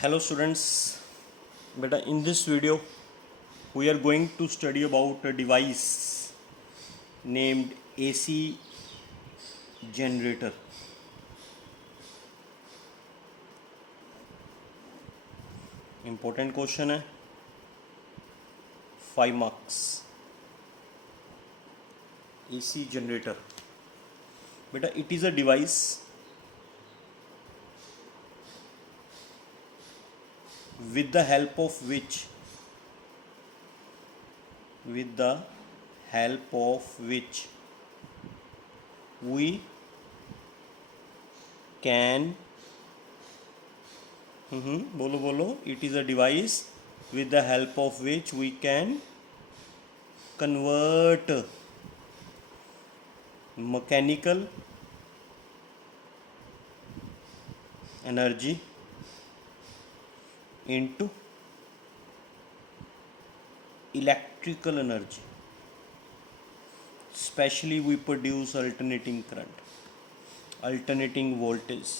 Hello students, beta in this video we are going to study about a device named AC generator. Important question है, 5 marks. AC generator, beta it is a device with the help of which we can बोलो it is a device with the help of which we can convert mechanical energy into electrical energy. Especially we produce alternating current, alternating voltage.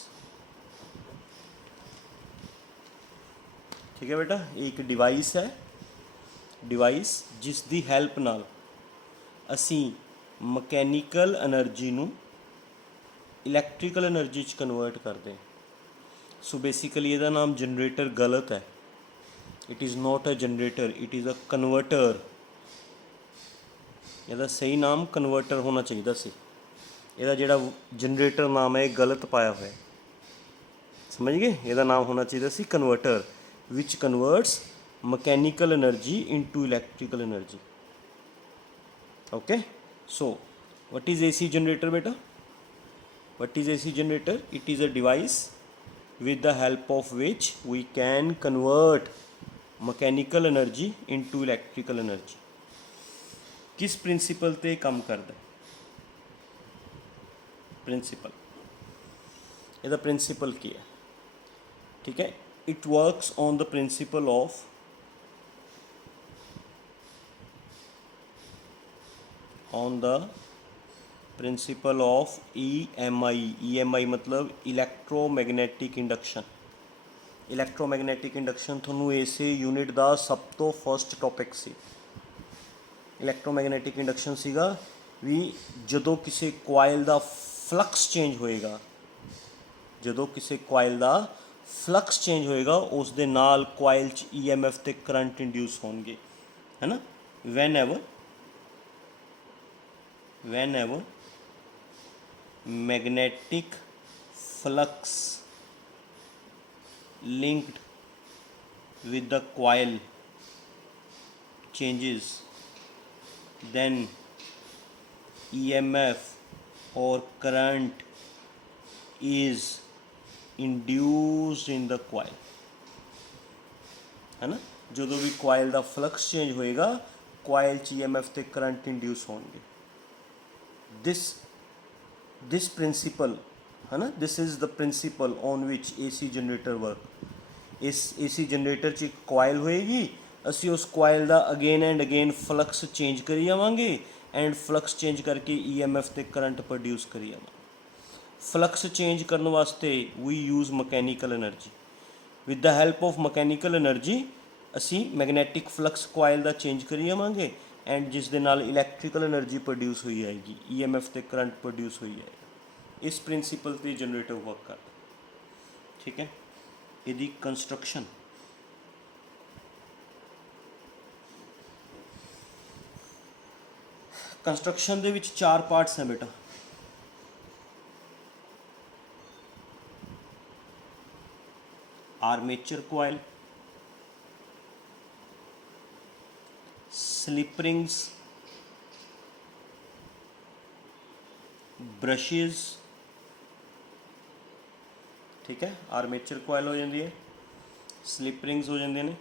ठीक है बेटा, एक device है, device जिस दी help नाल असी mechanical energy नू इलैक्ट्रिकल एनर्जी च कन्वर्ट करते हैं. सो बेसिकली ਇਹਦਾ नाम जनरेटर गलत है. It is not a generator, it is a converter. ਇਹਦਾ सही नाम कन्वर्टर होना चाहिए सी. ਇਹਦਾ ਜਿਹੜਾ जनरेटर नाम है गलत पाया हुआ है. समझ गए? ਇਹਦਾ नाम होना चाहिए C converter which converts mechanical energy into electrical energy. Okay, so what is AC generator beta? What is AC generator? It is a device with the help of which we can convert mechanical energy into electrical energy. किस principal ते काम करता है? Principal, ਇਹਦਾ principal ਕੀ है? ठीक है, it works on the principle of EMI. EMI मतलब इलैक्ट्रोमैगनैटिक इंडक्शन. इलैक्ट्रोमैगनैटिक इंडक्शन थोनू इसे यूनिट का सब तो फर्स्ट टॉपिक सी. इलैक्ट्रोमैगनैटिक इंडक्शन सीगा भी जदों किसी कोयल का फ्लक्स चेंज होएगा, जदों किसी कोयल का फ्लक्स चेंज होएगा उस दे नाल कोयल च EMF ते करंट इंड्यूस होंगे, है ना. whenever magnetic flux linked with the coil changes, then EMF or current is induced in the coil, है ना. जो भी कोयल का फ्लक्स चेंज होएगा कोयल च EMF ते करंट इंड्यूस होंगे. दिस प्रिंसिपल, है ना, this is the principle on which AC generator work. इस AC जनरेटर च एक कोयल होएगी, असी उस कोयल का again and again flux change करी जावांगे एंड फ्लक्स चेंज करके EMF ते करंट प्रोड्यूस करी जावांगे. फ्लक्स चेंज करने वास्ते we use mechanical energy. With the help of mechanical energy असी मैगनैटिक फ्लक्स कोयल का चेंज करी जावांगे एंड जिस दे नाल इलैक्ट्रिकल एनर्जी प्रोड्यूस हुई जाएगी, EMF ते करंट प्रोड्यूस हुई जाएगा. इस प्रिंसिपल ते जनरेटर वर्क करता. ठीक है, यदि कंस्ट्रक्शन कंस्ट्रक्शन दे विच 4 पार्ट्स हैं बेटा. आर्मेचर कोयल, स्लिप रिंग्स, ब्रशिज. ठीक है, आर्मेचर कोयल हो जाती है, स्लिप रिंग्स हो जाते हैं,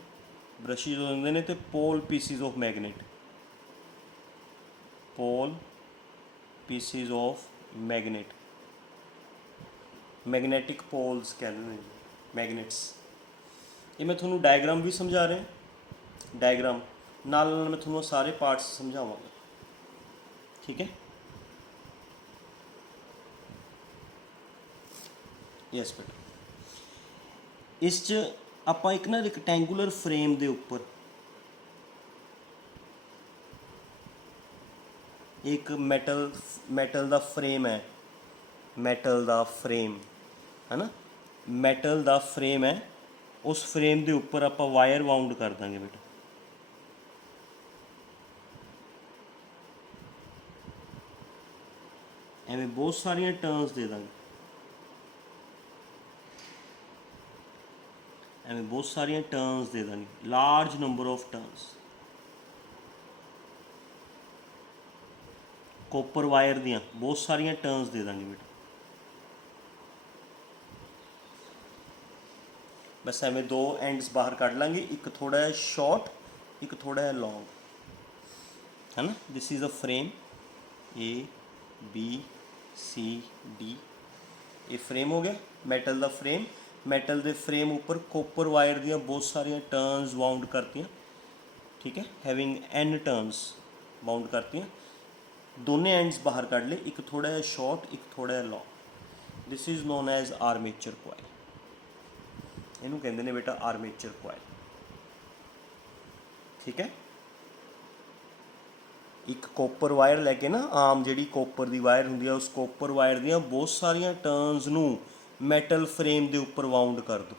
ब्रशिज हो जाते हैं, तो pole pieces of magnet. Pole pieces of magnet, magnetic poles कहते हैं, मैगनेट्स. ये मैं थोनू डायग्राम भी समझा रहा. डायग्राम नाल मैं थोनू सारे पार्ट्स समझावांगा. ठीक है, यस बेटा. इस ਆਪਾਂ ਇੱਕ ਨਾ ਰੈਕਟੈਂਗੂਲਰ ਫਰੇਮ ਦੇ ਉੱਪਰ ਇੱਕ ਮੈਟਲ ਦਾ ਫਰੇਮ ਹੈ, ਮੈਟਲ ਦਾ ਫਰੇਮ ਹੈ ਨਾ, ਮੈਟਲ ਦਾ ਫਰੇਮ ਹੈ, ਉਸ ਫਰੇਮ ਦੇ ਉੱਪਰ ਆਪਾਂ ਵਾਇਰ ਵਾਊਂਡ ਕਰ ਦਾਂਗੇ ਬੇਟਾ। ਐਵੇਂ ਬਹੁਤ ਸਾਰੀਆਂ ਟਰਨਸ ਦੇ ਦਾਂਗੇ, ਐਵੇਂ ਬਹੁਤ ਸਾਰੀਆਂ ਟਰਨਸ ਦੇ ਦਾਂਗੇ, large number of turns. Copper wire ਦੀਆਂ ਬਹੁਤ ਸਾਰੀਆਂ ਟਰਨਸ ਦੇ ਦਾਂਗੇ ਬੇਟਾ। ਬਸ ਐਵੇਂ ਦੋ ਐਂਡਸ ਬਾਹਰ ਕੱਢ ਲਾਂਗੇ, ਇੱਕ ਥੋੜਾ ਜਿਹਾ ਸ਼ਾਰਟ, ਇੱਕ ਥੋੜਾ ਜਿਹਾ ਲੌਂਗ, ਹੈ ਨਾ। This is a frame A B C D, ਇਹ ਫਰੇਮ ਹੋ ਗਿਆ ਮੈਟਲ ਦਾ ਫਰੇਮ। ਮੈਟਲ ਦੇ ਫਰੇਮ ਉੱਪਰ ਕੋਪਰ ਵਾਇਰ ਦੀਆਂ ਬਹੁਤ ਸਾਰੀਆਂ ਟਰਨਸ ਵਾਊਂਡ ਕਰਤੀਆਂ, ਠੀਕ ਹੈ, ਹੈਵਿੰਗ n ਟਰਨਸ ਵਾਊਂਡ ਕਰਤੀਆਂ। ਦੋਨੇ ਐਂਡਸ ਬਾਹਰ ਕੱਢ ਲਏ, ਇੱਕ ਥੋੜਾ ਜਿਹਾ ਸ਼ਾਰਟ, ਇੱਕ ਥੋੜਾ ਜਿਹਾ long. This is known as armature coil. ਇਹਨੂੰ ਕਹਿੰਦੇ ਨੇ ਬੇਟਾ ਆਰਮੇਚਰ ਕੋਇਲ, ਠੀਕ ਹੈ। ਇੱਕ ਕੋਪਰ ਵਾਇਰ ਲੈ ਕੇ ਨਾ, ਆਮ ਜਿਹੜੀ ਕੋਪਰ ਦੀ ਵਾਇਰ ਹੁੰਦੀ ਆ, ਉਸ ਕੋਪਰ ਵਾਇਰ ਦੀਆਂ ਬਹੁਤ ਸਾਰੀਆਂ ਟਰਨਸ ਨੂੰ ਮੈਟਲ ਫਰੇਮ ਦੇ ਉੱਪਰ ਵਾਊਂਡ ਕਰ ਦਿਓ।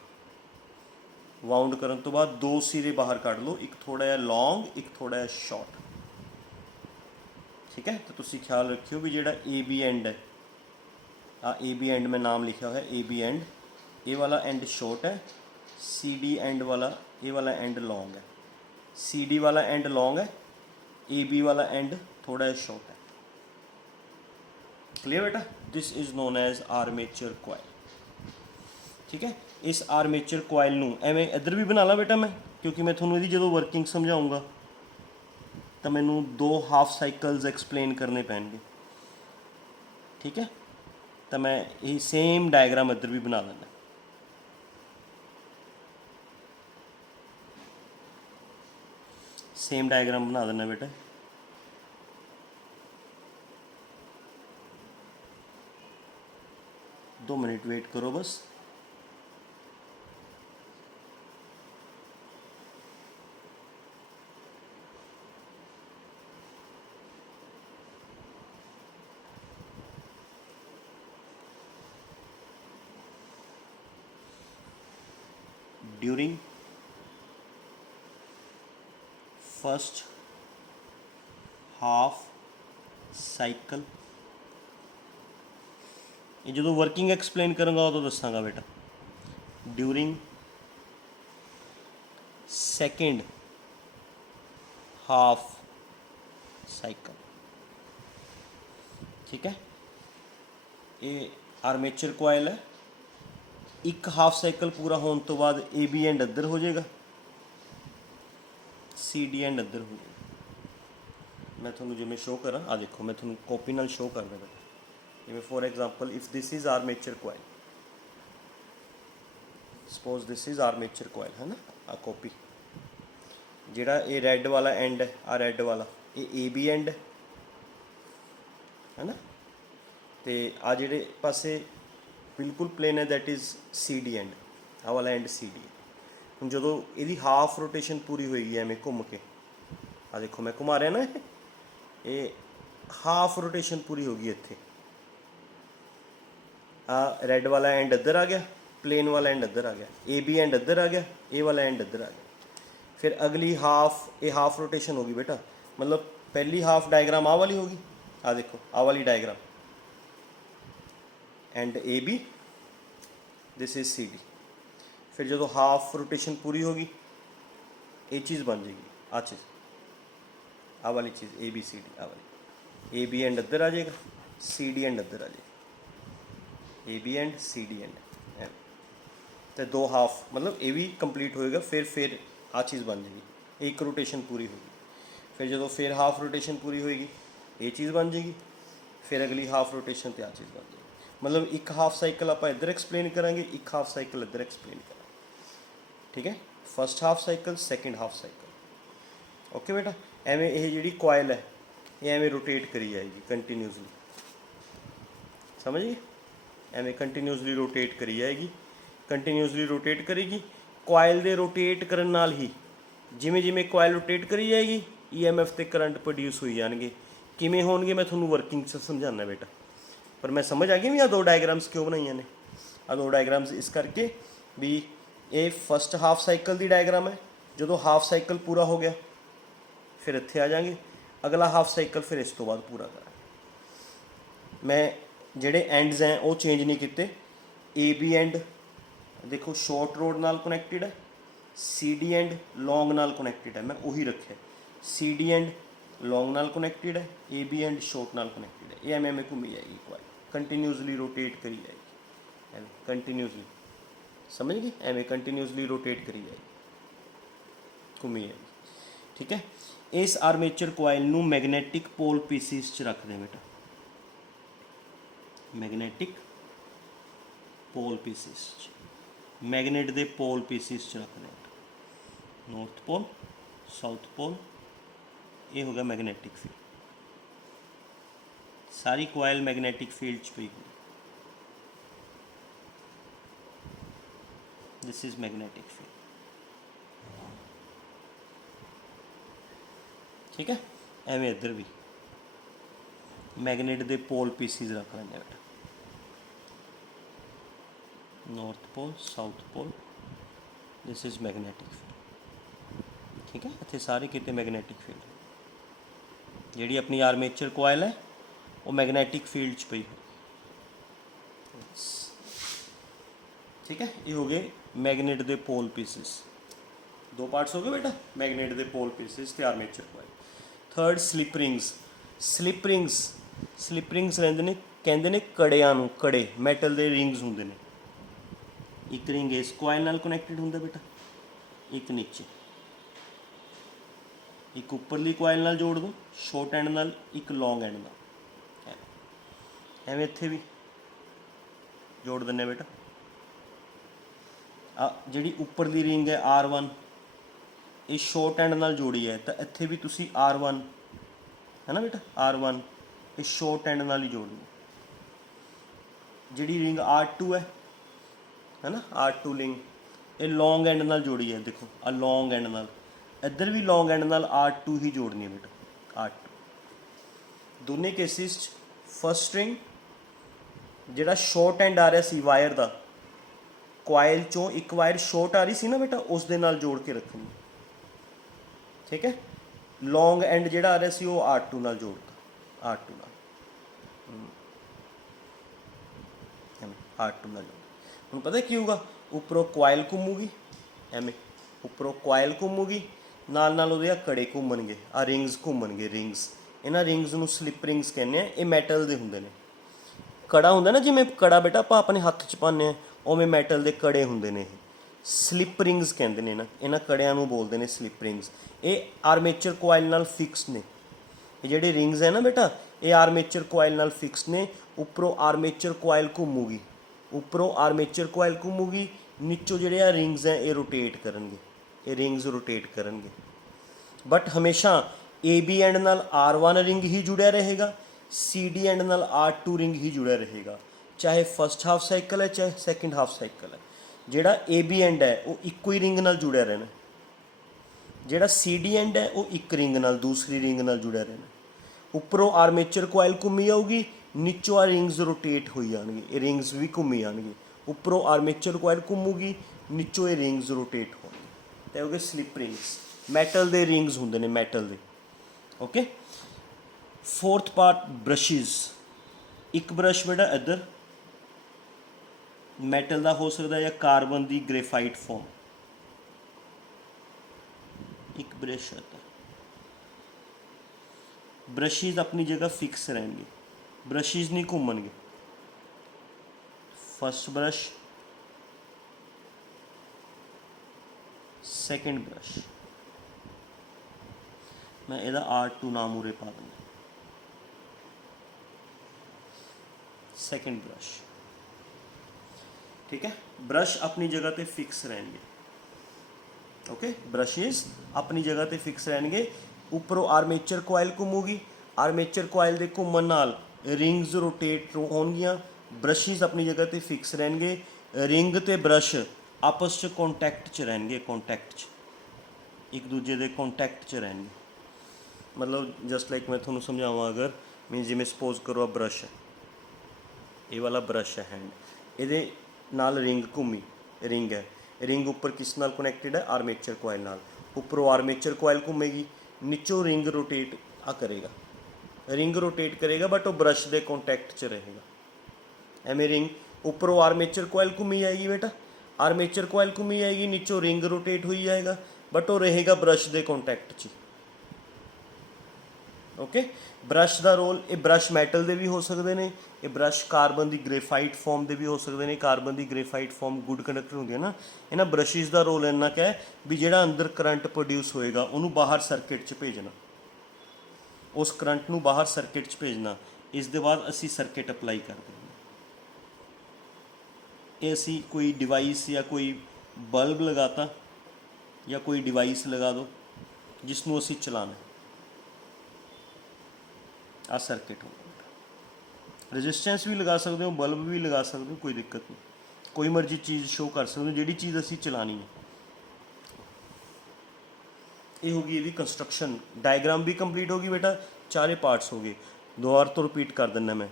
ਵਾਊਂਡ ਕਰਨ ਤੋਂ ਬਾਅਦ ਦੋ ਸਿਰੇ ਬਾਹਰ ਕੱਢ ਲਓ, ਇੱਕ ਥੋੜਾ ਜਿਹਾ ਲੌਂਗ, ਇੱਕ ਥੋੜਾ ਜਿਹਾ ਸ਼ਾਰਟ, ਠੀਕ ਹੈ। ਤਾਂ ਤੁਸੀਂ ਖਿਆਲ ਰੱਖਿਓ ਵੀ ਜਿਹੜਾ ਏ ਬੀ ਐਂਡ ਹੈ, ਆ ਏ ਬੀ ਐਂਡ ਮੈਂ ਨਾਮ ਲਿਖਿਆ ਹੋਇਆ ਏ ਬੀ ਐਂਡ, ਇਹ ਵਾਲਾ ਐਂਡ ਸ਼ਾਰਟ ਹੈ, ਸੀ ਡੀ ਐਂਡ ਵਾਲਾ, ਇਹ ਵਾਲਾ ਐਂਡ ਲੌਂਗ ਹੈ। ਸੀ ਡੀ ਵਾਲਾ ਐਂਡ ਲੌਂਗ ਹੈ, ਏ ਬੀ ਵਾਲਾ ਐਂਡ ਥੋੜਾ ਜਿਹਾ ਸ਼ਾਰਟ ਹੈ। ਕਲੀਅਰ ਬੇਟਾ। This is known as armature coil, ਠੀਕ ਹੈ। ਇਸ ਆਰਮੇਚਰ ਕੋਇਲ ਨੂੰ ਐਵੇਂ ਇੱਧਰ ਵੀ ਬਣਾ ਲਾ ਬੇਟਾ ਮੈਂ, ਕਿਉਂਕਿ ਮੈਂ ਤੁਹਾਨੂੰ ਇਹਦੀ ਜਦੋਂ ਵਰਕਿੰਗ ਸਮਝਾਊਂਗਾ ਤਾਂ ਮੈਨੂੰ ਦੋ ਹਾਫ ਸਾਈਕਲਸ ਐਕਸਪਲੇਨ ਕਰਨੇ ਪੈਣਗੇ, ਠੀਕ ਹੈ। ਤਾਂ ਮੈਂ ਇਹ ਸੇਮ ਡਾਇਗਰਾਮ ਇੱਧਰ ਵੀ ਬਣਾ ਲੈਂਦਾ, सेम डायग्राम बना देना बेटा। दो मिनट वेट करो बस। ड्यूरिंग फर्स्ट हाफ साइकिल, ये जो वर्किंग एक्सप्लेन करूँगा उदों दसांगा बेटा। ड्यूरिंग सेकेंड हाफ साइकिल, ठीक है। ये आर्मेचर कोयल है। एक हाफ साइकिल पूरा होने तो बाद ए बी एंड अद्धर हो जाएगा, सी डी एंड अद्धर हो जाएगा। मैं थोड़ा जिमें शो करा, आ देखो मैं थोड़ा कॉपी नाल शो कर देगा। जिमें for example if this is armature coil, suppose this is armature coil है ना, आ कॉपी जिहड़ा ये रेड वाला एंड है, आ रेड वाला ये ए बी एंड है ना, तो आ जिहड़े पासे बिल्कुल प्लेन है that is C D end, आ वाला एंड सी डी। हम जो यदी हाफ रोटेशन पूरी होएगी एवें घूम के, आ देखो मैं घुमा रहा ना, ये हाफ रोटेशन पूरी होगी इत्थे। आ रेड वाला एंड अद्धर आ गया, प्लेन वाला एंड अद्धर आ गया, ए बी एंड अद्धर आ गया, ए वाला एंड अद्धर आ गया। फिर अगली हाफ, ये हाफ रोटेशन होगी बेटा, मतलब पहली हाफ डायग्राम आ वाली होगी, आ देखो आ वाली diagram and A B, this is C D. फिर जो हाफ रोटेशन पूरी होगी ये चीज़ बन जाएगी, आ चीज़ आ वाली चीज़ ए बी सी डी, आ वाली ए बी एंड अद्धर आ जाएगा, सी डी एंड अद्धर आ जाएगा, A B and C D and, तो दो हाफ मतलब ये भी कंप्लीट होएगा। फिर आ चीज़ बन जाएगी, एक रोटेशन पूरी होगी। फिर जो फिर हाफ रोटेशन पूरी होएगी ये चीज़ बन जाएगी, फिर अगली हाफ रोटेशन तो आ चीज़ बन जाएगी। मतलब एक हाफ साइकिल आप इधर एक्सप्लेन करांगे, एक हाफ साइकिल इधर एक्सप्लेन करांगे, ठीक है। First half cycle, second half cycle, okay बेटा। एवें ये जिहड़ी कॉयल है ये एवें रोटेट करी जाएगी कंटीन्यूसली, समझ गए। एवें कंटीन्यूसली रोटेट करी जाएगी, कंटीन्यूसली रोटेट करेगी। ਕੋਇਲ ਦੇ ਰੋਟੇਟ ਕਰਨ ਨਾਲ ਹੀ ਜਿਵੇਂ ਜਿਵੇਂ ਕੋਇਲ ਰੋਟੇਟ ਕਰੀ ਜਾਏਗੀ EMF ਤੇ ਕਰੰਟ ਪ੍ਰੋਡਿਊਸ ਹੋਈ ਜਾਣਗੇ। ਕਿਵੇਂ ਹੋਣਗੇ ਮੈਂ ਤੁਹਾਨੂੰ ਵਰਕਿੰਗ 'ਚ ਸਮਝਾਉਣਾ ਬੇਟਾ, ਪਰ ਮੈਂ ਸਮਝ ਆ ਗਈ ਵੀ ਆਹ ਦੋ ਡਾਇਗਰਾਮਸ ਕਿਉਂ ਬਣਾਈਆਂ ਨੇ। ਆਹ ਦੋ ਡਾਇਗਰਾਮਸ ਇਸ ਕਰਕੇ ਵੀ ਇਹ ਫਸਟ ਹਾਫ ਸਾਈਕਲ ਦੀ ਡਾਇਗਰਾਮ ਹੈ। ਜਦੋਂ ਹਾਫ ਸਾਈਕਲ ਪੂਰਾ ਹੋ ਗਿਆ ਫਿਰ ਇੱਥੇ ਆ ਜਾਵਾਂਗੇ, ਅਗਲਾ ਹਾਫ ਸਾਈਕਲ ਫਿਰ ਇਸ ਤੋਂ ਬਾਅਦ ਪੂਰਾ ਕਰਾਂਗੇ। ਮੈਂ ਜਿਹੜੇ ਐਂਡਸ ਹੈ ਉਹ ਚੇਂਜ ਨਹੀਂ ਕੀਤੇ। AB ਐਂਡ ਦੇਖੋ ਸ਼ਾਰਟ ਰੋਡ ਨਾਲ ਕਨੈਕਟਡ ਹੈ, CD ਐਂਡ ਲੌਂਗ ਨਾਲ ਕਨੈਕਟਡ ਹੈ, ਮੈਂ ਉਹੀ ਰੱਖਿਆ। CD ਐਂਡ ਲੌਂਗ ਨਾਲ ਕਨੈਕਟਡ ਹੈ, AB ਐਂਡ ਸ਼ਾਰਟ ਨਾਲ ਕਨੈਕਟਡ ਹੈ। ਇਹ ਐਵੇਂ ਘੁੰਮੀ ਜਾਏਗੀ ਕੋਇਲ, ਕੰਟੀਨਿਊਸਲੀ ਰੋਟੇਟ ਕਰੀ ਜਾਏਗੀ ਐਵੇਂ ਕੰਟੀਨਿਊਸਲੀ, ਸਮਝ ਗਈ? ਐਵੇਂ ਕੰਟੀਨਿਊਸਲੀ ਰੋਟੇਟ ਕਰੀ ਜਾਏਗੀ, ਘੁੰਮੀ ਜਾਏਗੀ। ਠੀਕ ਹੈ। ਇਸ ਆਰਮੇਚਰ ਕੋਇਲ ਨੂੰ ਮੈਗਨੈਟਿਕ ਪੋਲ ਪੀਸਿਸ 'ਚ ਰੱਖਦੇ ਬੇਟਾ, ਮੈਗਨੈਟਿਕ ਪੋਲ ਪੀਸਿਸ 'ਚ, ਮੈਗਨੇਟ ਦੇ ਪੋਲ ਪੀਸਿਸ 'ਚ ਰੱਖਦੇ। ਨੌਰਥ ਪੋਲ, ਸਾਊਥ ਪੋਲ, ਇਹ ਹੋ ਗਿਆ ਮੈਗਨੈਟਿਕ ਫੀਲਡ। ਸਾਰੀ ਕੋਇਲ ਮੈਗਨੈਟਿਕ ਫੀਲਡ 'ਚ ਪਈ ਹੋਈ। ਦਿਸ ਇਜ਼ ਮੈਗਨੈਟਿਕ ਫੀਲਡ। ਠੀਕ ਹੈ। ਐਵੇਂ ਇੱਧਰ ਵੀ ਮੈਗਨੇਟ ਦੇ ਪੋਲ ਪੀਸਿਸ ਰੱਖ ਲੈਂਦੇ ਬੇਟਾ, north pole, south pole, this is magnetic field. ਠੀਕ ਹੈ। ਇੱਥੇ ਸਾਰੇ ਕਿਤੇ ਮੈਗਨੈਟਿਕ ਫੀਲਡ, ਜਿਹੜੀ ਆਪਣੀ ਆਰਮੇਚਰ ਕੋਇਲ ਹੈ ਉਹ ਮੈਗਨੈਟਿਕ ਫੀਲਡ 'ਚ ਪਈ ਹੋਈ। ਠੀਕ ਹੈ। ਇਹ ਹੋ ਗਏ ਮੈਗਨੇਟ ਦੇ ਪੋਲ ਪੀਸਿਸ। ਦੋ ਪਾਰਟਸ ਹੋ ਗਏ ਬੇਟਾ, ਮੈਗਨੇਟ ਦੇ ਪੋਲ ਪੀਸਿਸ ਤੇ armature coil. Third slip rings. Slip rings ਰਹਿੰਦੇ ਨੇ, ਕਹਿੰਦੇ ਨੇ ਕੜਿਆਂ ਨੂੰ, ਕੜੇ ਮੈਟਲ ਦੇ ਰਿੰਗਸ ਹੁੰਦੇ ਨੇ। ਇੱਕ ਰਿੰਗ ਇਸ ਕੋਇਲ ਨਾਲ ਕਨੈਕਟਡ ਹੁੰਦਾ ਬੇਟਾ, ਇੱਕ ਨੀਚੇ, ਇੱਕ ਉੱਪਰਲੀ ਕੋਇਲ ਨਾਲ ਜੋੜ ਦੋ ਸ਼ਾਰਟ ਐਂਡ ਨਾਲ, ਇੱਕ ਲੌਂਗ ਐਂਡ ਨਾਲ, ਐਵੇਂ ਇੱਥੇ ਵੀ ਜੋੜ ਦਿੰਦੇ ਬੇਟਾ। ਆ ਜਿਹੜੀ ਉੱਪਰਲੀ ਰਿੰਗ ਹੈ R1, ਇਹ ਸ਼ਾਰਟ ਐਂਡ ਨਾਲ ਜੋੜੀ ਹੈ, ਤਾਂ ਇੱਥੇ ਵੀ ਤੁਸੀਂ R1 ਹੈ ਨਾ ਬੇਟਾ, R1 ਇਹ ਸ਼ਾਰਟ ਐਂਡ ਨਾਲ ਹੀ ਜੋੜਨੀ। ਜਿਹੜੀ ਰਿੰਗ R2 ਹੈ ਨਾ, R2 ਰਿੰਗ, ਇਹ ਲੌਂਗ ਐਂਡ ਨਾਲ ਜੋੜੀ ਹੈ। ਦੇਖੋ ਆ ਲੌਂਗ ਐਂਡ ਨਾਲ, ਇੱਧਰ ਵੀ ਲੌਂਗ ਐਂਡ ਨਾਲ R2 ਹੀ ਜੋੜਨੀ ਹੈ ਬੇਟਾ, R2। ਦੋਨੇ ਕੇਸਿਸ 'ਚ ਫਸਟ ਰਿੰਗ ਜਿਹੜਾ ਸ਼ਾਰਟ ਐਂਡ ਆ ਰਿਹਾ ਸੀ ਵਾਇਰ ਦਾ, ਕੋਇਲ 'ਚੋਂ ਇੱਕ ਵਾਇਰ ਸ਼ਾਰਟ ਆ ਰਹੀ ਸੀ ਨਾ ਬੇਟਾ, ਉਸ ਦੇ ਨਾਲ ਜੋੜ ਕੇ ਰੱਖਣੀ। ਠੀਕ ਹੈ। ਲੌਂਗ ਐਂਡ ਜਿਹੜਾ ਆ ਰਿਹਾ ਸੀ ਉਹ R2 ਨਾਲ ਜੋੜਤਾ, R2 ਨਾਲ, R2 ਨਾਲ ਜੋੜ। ਹੁਣ ਪਤਾ ਕੀ ਹੋਊਗਾ, ਉੱਪਰੋਂ ਕੋਇਲ ਘੁੰਮੂਗੀ ਐਵੇਂ, ਉੱਪਰੋਂ ਕੋਇਲ ਘੁੰਮੂਗੀ, ਨਾਲ ਨਾਲ ਉਹਦੇ ਆ ਕੜੇ ਘੁੰਮਣਗੇ, ਆ ਰਿੰਗਸ ਘੁੰਮਣਗੇ। ਰਿੰਗਸ, ਇਹਨਾਂ ਰਿੰਗਸ ਨੂੰ ਸਲਿਪ ਰਿੰਗਸ ਕਹਿੰਦੇ ਆ। ਇਹ ਮੈਟਲ ਦੇ ਹੁੰਦੇ ਨੇ। ਕੜਾ ਹੁੰਦਾ ਨਾ, ਜਿਵੇਂ ਕੜਾ ਬੇਟਾ ਆਪਾਂ ਆਪਣੇ ਹੱਥ 'ਚ ਪਾਉਂਦੇ ਹਾਂ, ਉਵੇਂ ਮੈਟਲ ਦੇ ਕੜੇ ਹੁੰਦੇ ਨੇ। ਇਹ ਸਲਿਪ ਰਿੰਗਸ ਕਹਿੰਦੇ ਨੇ ਇਹਨਾਂ ਕੜਿਆਂ ਨੂੰ ਬੋਲਦੇ ਨੇ ਸਲਿਪ ਰਿੰਗਸ। ਇਹ ਆਰਮੇਚਰ ਕੋਇਲ ਨਾਲ ਫਿਕਸ ਨੇ। ਇਹ ਜਿਹੜੇ ਰਿੰਗਸ ਹੈ ਨਾ ਬੇਟਾ, ਇਹ ਆਰਮੇਚਰ ਕੋਇਲ ਨਾਲ ਫਿਕਸ ਨੇ। ਉੱਪਰੋਂ ਆਰਮੇਚਰ ਕੋਇਲ ਘੁੰਮੂਗੀ, ਉੱਪਰੋਂ ਆਰਮੇਚਰ ਕੋਇਲ ਘੁੰਮੂਗੀ, ਨੀਚੋਂ ਜਿਹੜੇ ਆ ਰਿੰਗਸ ਹੈ ਇਹ ਰੋਟੇਟ ਕਰਨਗੇ, ਇਹ ਰਿੰਗਸ ਰੋਟੇਟ ਕਰਨਗੇ। ਬਟ ਹਮੇਸ਼ਾ AB ਐਂਡ ਨਾਲ R1 ਰਿੰਗ ਹੀ ਜੁੜਿਆ ਰਹੇਗਾ, CD ਐਂਡ ਨਾਲ R2 ਰਿੰਗ ਹੀ ਜੁੜਿਆ ਰਹੇਗਾ, ਚਾਹੇ ਫਸਟ ਹਾਫ ਸਾਈਕਲ ਹੈ ਚਾਹੇ ਸੈਕਿੰਡ ਹਾਫ ਸਾਈਕਲ ਹੈ। ਜਿਹੜਾ AB ਐਂਡ ਹੈ ਉਹ ਇੱਕੋ ਹੀ ਰਿੰਗ ਨਾਲ ਜੁੜਿਆ ਰਹਿਣਾ, ਜਿਹੜਾ CD ਐਂਡ ਹੈ ਉਹ ਇੱਕ ਰਿੰਗ ਨਾਲ, ਦੂਸਰੀ ਰਿੰਗ ਨਾਲ ਜੁੜਿਆ ਰਹਿਣਾ। ਉੱਪਰੋਂ ਆਰਮੇਚਰ ਕੋਇਲ ਘੁੰਮੀ ਜਾਊਗੀ, ਨੀਚੋਂ ਆ ਰਿੰਗਸ ਰੋਟੇਟ ਹੋਈ ਜਾਣਗੇ, ਇਹ ਰਿੰਗਸ ਵੀ ਘੁੰਮੀ ਜਾਣਗੇ। ਉੱਪਰੋਂ ਆਰਮੇਚਰ ਕੋਇਲ ਘੁੰਮੂਗੀ, ਨੀਚੋਂ ਇਹ ਰਿੰਗਸ ਰੋਟੇਟ ਹੋਣਗੇ। ਤੇ ਹੋ ਗਏ ਸਲਿਪ ਰਿੰਗਸ, ਮੈਟਲ ਦੇ ਰਿੰਗਸ ਹੁੰਦੇ ਨੇ, ਮੈਟਲ ਦੇ। ਓਕੇ। Fourth part brushes. ਇੱਕ ਬ੍ਰਸ਼ ਬੇਟਾ ਇੱਧਰ ਮੈਟਲ ਦਾ ਹੋ ਸਕਦਾ ਜਾਂ ਕਾਰਬਨ ਦੀ ਗ੍ਰੇਫਾਈਟ ਫੋਮ, ਇੱਕ ਬ੍ਰਸ਼ ਹੈ। ਬ੍ਰਸ਼ਿਜ਼ ਆਪਣੀ ਜਗ੍ਹਾ ਫਿਕਸ ਰਹਿਣਗੇ, ਬ੍ਰਸ਼ਿਜ਼ ਨਹੀਂ ਘੁੰਮਣਗੇ। फर्स्ट ब्रश, सेकंड ब्रश, मैं ਇਹਦਾ R2 नाम उरे पा दूंगा। सेकंड ब्रश, ठीक है। ब्रश अपनी जगह पे फिक्स रहेंगे, ओके। ब्रशेस अपनी जगह पे फिक्स रहेंगे। उपरों आर्मेचर कोयल घूमूगी, आर्मेचर कोयल के घूमन नाल रिंग्स रोटेट होणगियां। ब्रशिज अपनी जगह पे फिक्स रहेंगे। रिंग ते ब्रश ਆਪਸ 'ਚ ਕੰਟੈਕਟ 'ਚ ਰਹਿਣਗੇ, ਕੰਟੈਕਟ 'ਚ ਇੱਕ ਦੂਜੇ ਦੇ ਕੰਟੈਕਟ 'ਚ ਰਹਿਣਗੇ। ਮਤਲਬ ਜਸਟ ਲਾਈਕ ਮੈਂ ਤੁਹਾਨੂੰ ਸਮਝਾਵਾਂ, ਅਗਰ ਮੀਨਸ ਜਿਵੇਂ ਸਪੋਜ਼ ਕਰੋ ਆ ਬਰਸ਼ ਹੈ, ਇਹ ਵਾਲਾ ਬਰਸ਼ ਹੈ ਹੈਂਡ, ਇਹਦੇ ਨਾਲ ਰਿੰਗ ਘੁੰਮੀ, ਰਿੰਗ ਹੈ, ਰਿੰਗ ਉੱਪਰ ਕਿਸ ਨਾਲ ਕਨੈਕਟਡ ਹੈ, ਆਰਮੇਚਰ ਕੋਇਲ ਨਾਲ। ਉੱਪਰੋਂ ਆਰਮੇਚਰ ਕੋਇਲ ਘੁੰਮੇਗੀ, ਨੀਚੋਂ ਰਿੰਗ ਰੋਟੇਟ ਆ ਕਰੇਗਾ, ਰਿੰਗ ਰੋਟੇਟ ਕਰੇਗਾ ਬਟ ਉਹ ਬਰਸ਼ ਦੇ ਕੰਟੈਕਟ 'ਚ ਰਹੇਗਾ। ਐਵੇਂ ਰਿੰਗ ਉੱਪਰੋਂ ਆਰਮੇਚਰ ਕੋਇਲ ਘੁੰਮੀ ਜਾਏਗੀ ਬੇਟਾ, ਆਰਮੇਚਰ ਕੋਇਲ ਘੁੰਮੀ ਜਾਏਗੀ, ਨੀਚੋਂ ਰਿੰਗ ਰੋਟੇਟ ਹੋਈ ਜਾਏਗਾ ਬਟ ਉਹ ਰਹੇਗਾ ਬਰਸ਼ ਦੇ ਕੰਟੈਕਟ 'ਚ। ਓਕੇ, ਬਰਸ਼ ਦਾ ਰੋਲ, ਇਹ ਬਰਸ਼ ਮੈਟਲ ਦੇ ਵੀ ਹੋ ਸਕਦੇ ਨੇ, ਇਹ ਬਰਸ਼ ਕਾਰਬਨ ਦੀ ਗ੍ਰੇਫਾਈਟ ਫਾਰਮ ਦੇ ਵੀ ਹੋ ਸਕਦੇ ਨੇ। ਕਾਰਬਨ ਦੀ ਗ੍ਰੇਫਾਈਟ ਫਾਰਮ ਗੁੱਡ ਕੰਡਕਟਰ ਹੁੰਦੀ ਹੈ ਨਾ। ਇਹਨਾਂ ਬਰਸ਼ਿਸ ਦਾ ਰੋਲ ਇੰਨਾ ਕੁ ਹੈ ਵੀ ਜਿਹੜਾ ਅੰਦਰ ਕਰੰਟ ਪ੍ਰੋਡਿਊਸ ਹੋਏਗਾ ਉਹਨੂੰ ਬਾਹਰ ਸਰਕਿਟ 'ਚ ਭੇਜਣਾ, ਉਸ ਕਰੰਟ ਨੂੰ ਬਾਹਰ ਸਰਕਿਟ 'ਚ ਭੇਜਣਾ। ਇਸ ਦੇ ਬਾਅਦ ਅਸੀਂ ਸਰਕਿਟ ਅਪਲਾਈ ਕਰਦੇ ਹਾਂ। ਇਹ ਅਸੀਂ ਕੋਈ ਡਿਵਾਈਸ ਜਾਂ ਕੋਈ ਬਲਬ ਲਗਾਤਾ ਜਾਂ ਕੋਈ ਡਿਵਾਈਸ ਲਗਾ ਦਿਓ ਜਿਸ ਨੂੰ ਅਸੀਂ ਚਲਾਉਣਾ, ਆ ਸਰਕਿਟ ਹੋਊਗਾ। ਰੈਜ਼ਿਸਟੈਂਸ ਵੀ ਲਗਾ ਸਕਦੇ ਹੋ, ਬਲਬ ਵੀ ਲਗਾ ਸਕਦੇ ਹੋ, ਕੋਈ ਦਿੱਕਤ ਨਹੀਂ, ਕੋਈ ਮਰਜ਼ੀ ਚੀਜ਼ ਸ਼ੋਅ ਕਰ ਸਕਦੇ ਹੋ ਜਿਹੜੀ ਚੀਜ਼ ਅਸੀਂ ਚਲਾਣੀ ਹੈ। ਇਹ ਹੋ ਗਈ ਇਹਦੀ ਕੰਸਟਰਕਸ਼ਨ। ਡਾਇਗਰਾਮ ਵੀ ਕੰਪਲੀਟ ਹੋ ਗਈ ਬੇਟਾ, ਚਾਰੇ ਪਾਰਟਸ ਹੋ ਗਏ। ਦੁਬਾਰਾ ਤੋਂ ਰਿਪੀਟ ਕਰ ਦਿੰਦਾ ਮੈਂ,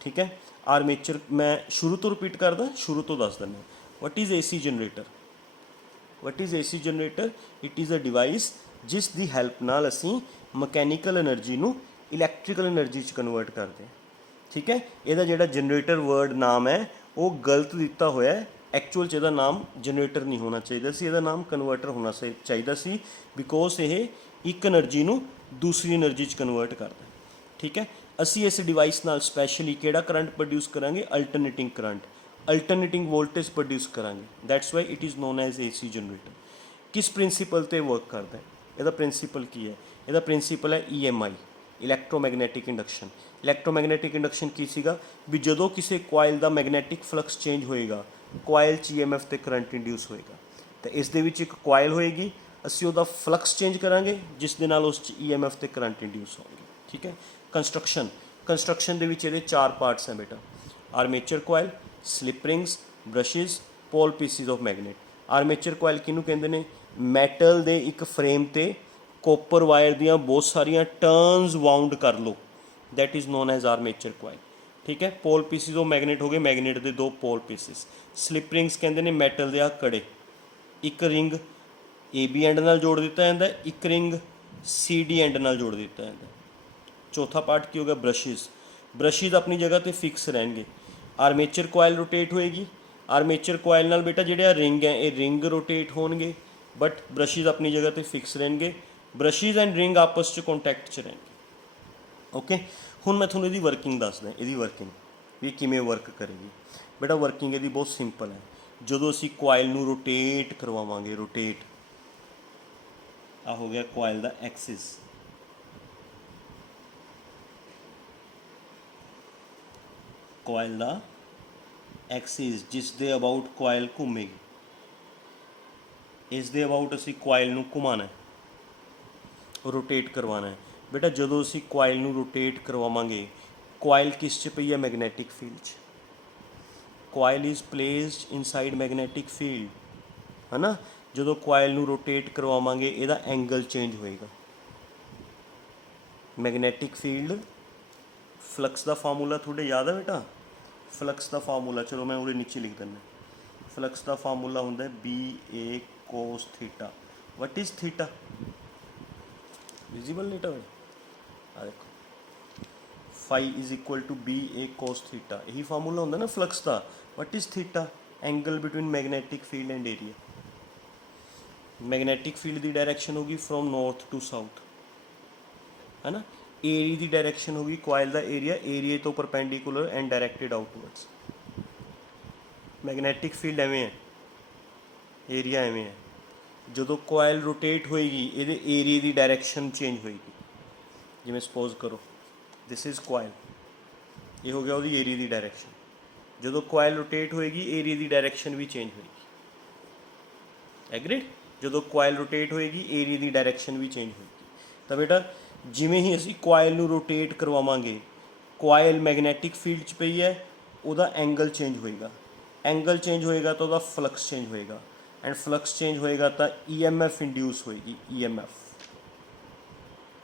ਠੀਕ ਹੈ। ਆਰਮੇਚਰ ਮੈਂ ਸ਼ੁਰੂ ਤੋਂ ਰਿਪੀਟ ਕਰਦਾ, ਸ਼ੁਰੂ ਤੋਂ ਦੱਸ ਦਿੰਦਾ। What is AC generator? What is AC generator? It is a device ਜਿਸ ਦੀ ਹੈਲਪ ਨਾਲ ਅਸੀਂ ਮਕੈਨੀਕਲ ਐਨਰਜੀ ਨੂੰ ਇਲੈਕਟ੍ਰੀਕਲ ਐਨਰਜੀ 'ਚ ਕਨਵਰਟ ਕਰਦੇ ਹਾਂ, ਠੀਕ ਹੈ। ਇਹਦਾ ਜਿਹੜਾ ਜਨਰੇਟਰ ਵਰਡ ਨਾਮ ਹੈ ਉਹ ਗਲਤ ਦਿੱਤਾ ਹੋਇਆ ਹੈ। ਐਕਚੁਅਲ 'ਚ ਇਹਦਾ ਨਾਮ ਜਨਰੇਟਰ ਨਹੀਂ ਹੋਣਾ ਚਾਹੀਦਾ ਸੀ, ਇਹਦਾ ਨਾਮ ਕਨਵਰਟਰ ਹੋਣਾ ਚਾਹੀਦਾ ਸੀ, ਬਿਕੋਜ਼ ਇਹ ਇੱਕ ਐਨਰਜੀ ਨੂੰ ਦੂਸਰੀ ਐਨਰਜੀ 'ਚ ਕਨਵਰਟ ਕਰਦਾ, ਠੀਕ ਹੈ। ਅਸੀਂ ਇਸ ਡਿਵਾਈਸ ਨਾਲ ਸਪੈਸ਼ਲੀ ਕਿਹੜਾ ਕਰੰਟ ਪ੍ਰੋਡਿਊਸ ਕਰਾਂਗੇ? Alternating current, alternating voltage produce ਕਰਾਂਗੇ। That's why it is known as AC generator. ਕਿਸ ਪ੍ਰਿੰਸੀਪਲ 'ਤੇ ਵਰਕ ਕਰਦਾ ਹੈ? ਇਹਦਾ ਪ੍ਰਿੰਸੀਪਲ ਕੀ ਹੈ? ਇਹਦਾ ਪ੍ਰਿੰਸੀਪਲ ਹੈ EMI, electromagnetic induction. Electromagnetic induction ਕੀ ਸੀਗਾ? ਵੀ ਜਦੋਂ ਕਿਸੇ ਕੋਇਲ ਦਾ ਮੈਗਨੈਟਿਕ ਫਲਕਸ ਚੇਂਜ ਹੋਏਗਾ, ਕੋਇਲ 'ਚ EMF ਤੇ ਕਰੰਟ ਇੰਡਿਊਸ ਹੋਏਗਾ। ਤਾਂ ਇਸ ਦੇ ਵਿੱਚ ਇੱਕ ਕੋਇਲ ਹੋਏਗੀ, ਅਸੀਂ ਉਹਦਾ ਫਲਕਸ ਚੇਂਜ ਕਰਾਂਗੇ ਜਿਸ ਦੇ ਨਾਲ ਉਸ 'ਚ EMF ਤੇ ਕਰੰਟ ਇੰਡਿਊਸ ਹੋਣਗੇ, ਠੀਕ ਹੈ। ਕੰਸਟਰਕਸ਼ਨ ਦੇ ਵਿੱਚ ਇਹਦੇ ਚਾਰ ਪਾਰਟਸ ਹੈ ਬੇਟਾ, armature coil, slip rings, brushes, pole pieces of magnet. Armature coil ਕਿਹਨੂੰ ਕਹਿੰਦੇ ਨੇ? ਮੈਟਲ ਦੇ ਇੱਕ ਫਰੇਮ 'ਤੇ ਕੋਪਰ ਵਾਇਰ ਦੀਆਂ ਬਹੁਤ ਸਾਰੀਆਂ ਟਰਨਸ ਵਾਊਂਡ ਕਰ ਲਓ, that is known as armature coil, ਠੀਕ ਹੈ। ਪੋਲ ਪੀਸਿਸ ਆਫ ਮੈਗਨੇਟ ਹੋ ਗਏ, ਮੈਗਨੇਟ ਦੇ ਦੋ ਪੋਲ ਪੀਸਿਸ। ਸਲਿਪ ਰਿੰਗਸ ਕਹਿੰਦੇ ਨੇ ਮੈਟਲ ਦੇ ਆ ਕੜੇ, ਇੱਕ ਰਿੰਗ AB ਐਂਡ ਨਾਲ ਜੋੜ ਦਿੱਤਾ ਜਾਂਦਾ, ਇੱਕ ਰਿੰਗ CD ਐਂਡ ਨਾਲ ਜੋੜ ਦਿੱਤਾ ਜਾਂਦਾ। ਚੌਥਾ ਪਾਰਟ ਕੀ ਹੋ ਗਿਆ? ਬ੍ਰਸ਼ਿਸ। ਬ੍ਰਸ਼ਿਸ ਆਪਣੀ ਜਗ੍ਹਾ 'ਤੇ ਫਿਕਸ ਰਹਿਣਗੇ। ਆਰਮੇਚਰ ਕੋਇਲ ਰੋਟੇਟ ਹੋਏਗੀ, ਆਰਮੇਚਰ ਕੋਇਲ ਨਾਲ ਬੇਟਾ ਜਿਹੜੇ ਆ ਰਿੰਗ ਹੈ ਇਹ ਰਿੰਗ ਰੋਟੇਟ ਹੋਣਗੇ, ਬਟ ਬ੍ਰਸ਼ਿਸ ਆਪਣੀ ਜਗ੍ਹਾ 'ਤੇ ਫਿਕਸ ਰਹਿਣਗੇ। ਬ੍ਰਸ਼ਿਸ ਐਂਡ ਰਿੰਗ ਆਪਸ 'ਚ ਕੰਟੈਕਟ 'ਚ ਰਹਿਣਗੇ, ਓਕੇ। ਹੁਣ ਮੈਂ ਤੁਹਾਨੂੰ ਇਹਦੀ ਵਰਕਿੰਗ ਦੱਸਦਾ, ਇਹਦੀ ਵਰਕਿੰਗ ਵੀ ਕਿਵੇਂ ਵਰਕ ਕਰੇਗੀ। ਬੇਟਾ ਵਰਕਿੰਗ ਇਹਦੀ ਬਹੁਤ ਸਿੰਪਲ ਹੈ। ਜਦੋਂ ਅਸੀਂ ਕੋਇਲ ਨੂੰ ਰੋਟੇਟ ਕਰਵਾਵਾਂਗੇ, ਰੋਟੇਟ, ਆ ਹੋ ਗਿਆ ਕੋਇਲ ਦਾ ਐਕਸਿਸ, ਕੋਇਲ ਦਾ ਐਕਸਿਸ ਜਿਸ ਦੇ ਅਬਾਊਟ ਕੋਇਲ ਘੁੰਮੇਗੀ, ਇਸ ਦੇ ਅਬਾਊਟ ਅਸੀਂ ਕੋਇਲ ਨੂੰ ਘੁਮਾਉਣਾ, ਰੋਟੇਟ ਕਰਵਾਉਣਾ ਹੈ। ਬੇਟਾ ਜਦੋਂ ਅਸੀਂ ਕੋਇਲ ਨੂੰ ਰੋਟੇਟ ਕਰਵਾਵਾਂਗੇ, ਕੋਇਲ ਕਿਸ 'ਚ ਪਈ ਹੈ? ਮੈਗਨੈਟਿਕ ਫੀਲਡ 'ਚ। Coil is placed inside magnetic field, ਹੈ ਨਾ। ਜਦੋਂ ਕੋਇਲ ਨੂੰ ਰੋਟੇਟ ਕਰਵਾਵਾਂਗੇ ਇਹਦਾ ਐਂਗਲ ਚੇਂਜ ਹੋਏਗਾ। ਮੈਗਨੈਟਿਕ ਫੀਲਡ, ਫਲਕਸ ਦਾ ਫਾਰਮੂਲਾ ਤੁਹਾਡੇ ਯਾਦ ਹੈ ਬੇਟਾ? ਫਲਕਸ ਦਾ ਫਾਰਮੂਲਾ ਚਲੋ ਮੈਂ ਉਹਦੇ ਨੀਚੇ ਲਿਖ ਦਿੰਦਾ। ਫਲਕਸ ਦਾ ਫਾਰਮੂਲਾ ਹੁੰਦਾ BA cos theta. What is theta? Visible ਨਹੀਂ ਤਾਂ ਆ ਦੇਖੋ, phi is equal to BA cos theta, ਇਹੀ ਫਾਰਮੂਲਾ ਹੁੰਦਾ ਨਾ ਫਲਕਸ ਦਾ। What is theta? Angle between magnetic field and area. Magnetic field ਦੀ ਡਾਇਰੈਕਸ਼ਨ ਹੋਗੀ ਫਰੋਮ ਨੌਰਥ ਟੂ ਸਾਊਥ, ਹੈ ਨਾ। ਏਰੀਆ ਦੀ ਡਾਇਰੈਕਸ਼ਨ ਹੋਗੀ, ਕੋਇਲ ਦਾ ਏਰੀਆ, ਏਰੀਆ ਤੋਂ perpendicular and directed outwards. Magnetic field ਐਵੇਂ ਹੈ, ਏਰੀਆ ਐਵੇਂ ਹੈ। ਜਦੋਂ ਕੋਇਲ ਰੋਟੇਟ ਹੋਏਗੀ ਇਹਦੇ ਏਰੀਏ ਦੀ ਡਾਇਰੈਕਸ਼ਨ ਚੇਂਜ ਹੋਏਗੀ। ਜਿਵੇਂ ਸਪੋਜ਼ ਕਰੋ ਦਿਸ ਇਜ਼ ਕੋਇਲ, ਇਹ ਹੋ ਗਿਆ ਉਹਦੀ ਏਰੀਏ ਦੀ ਡਾਇਰੈਕਸ਼ਨ। ਜਦੋਂ ਕੋਇਲ ਰੋਟੇਟ ਹੋਏਗੀ ਏਰੀਏ ਦੀ ਡਾਇਰੈਕਸ਼ਨ ਵੀ ਚੇਂਜ ਹੋਏਗੀ, ਐਗਰੀਡ। ਜਦੋਂ ਕੋਇਲ ਰੋਟੇਟ ਹੋਏਗੀ ਏਰੀਏ ਦੀ ਡਾਇਰੈਕਸ਼ਨ ਵੀ ਚੇਂਜ ਹੋਏਗੀ। ਤਾਂ ਬੇਟਾ ਜਿਵੇਂ ਹੀ ਅਸੀਂ ਕੋਇਲ ਨੂੰ ਰੋਟੇਟ ਕਰਵਾਵਾਂਗੇ, ਕੋਇਲ ਮੈਗਨੈਟਿਕ ਫੀਲਡ 'ਚ ਪਈ ਹੈ, ਉਹਦਾ ਐਂਗਲ ਚੇਂਜ ਹੋਏਗਾ। एंगल चेंज होएगा तो ਉਹਦਾ फ्लक्स चेंज होएगा एंड फ्लक्स चेंज होएगा तो EMF इंड्यूस होएगी EMF